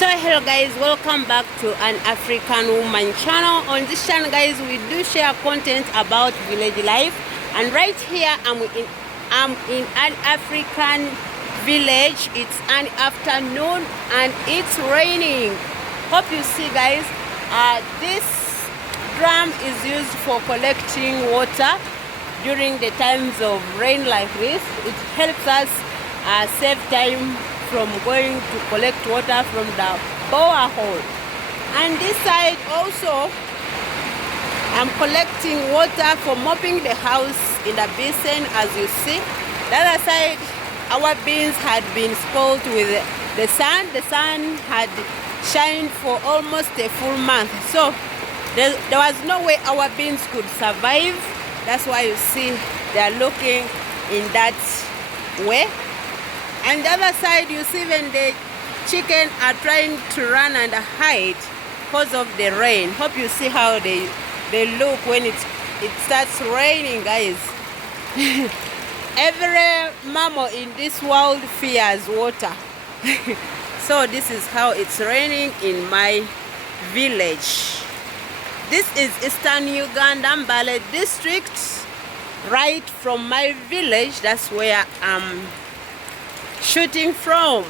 So hello guys, welcome back to an African woman channel. On this channel guys, we do share content about village life, and right here I'm in an African village. It's an afternoon and it's raining. Hope you see guys, this drum is used for collecting water during the times of rain like this. It helps us save time from going to collect water from the borehole. And this side also, I'm collecting water for mopping the house in the basin, as you see. The other side, our beans had been spoiled with the sun. The sun had shined for almost a full month, so there was no way our beans could survive. That's why you see they are looking in that way. And the other side, you see when the chicken are trying to run and hide because of the rain. Hope you see how they look when it starts raining, guys. Every mammal in this world fears water. So this is how it's raining in my village. This is Eastern Uganda, Mbale district. Right from my village, that's where I'm shooting from.